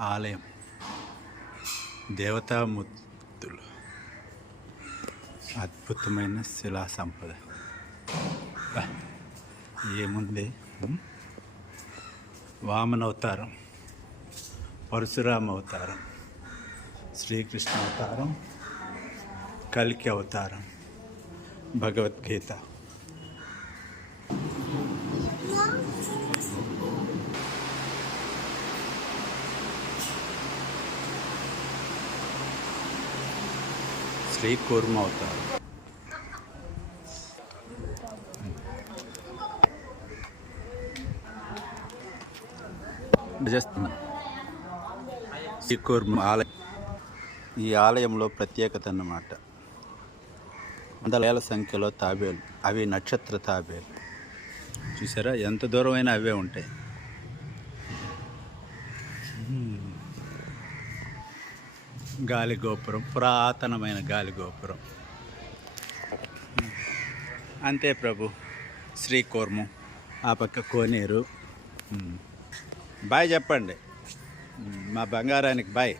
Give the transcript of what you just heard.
ఆలయం. దేవతామూర్తులు. అద్భుతమైన శిలా సంపద. ఏముంది? వామనవతారం వామన అవతారం పరశురామ అవతారం శ్రీకృష్ణ అవతారం కలికి అవతారం భగవద్గీత. శ్రీ కూర్మ అవుతారు శ్రీ కూర్మ ఆలయం. ఈ ఆలయంలో ప్రత్యేకత అన్నమాట. వందల సంఖ్యలో తాబేలు అవి నక్షత్ర తాబేలు. చూసారా? ఎంత దూరమైనా అవే ఉంటాయి. గాలి గోపురం పురాతనమైన గాలి గోపురం అంతే ప్రభు శ్రీకూర్మం ఆ పక్క కోనేరు. బాయ్ చెప్పండి. మా బంగారానికి బాయ్.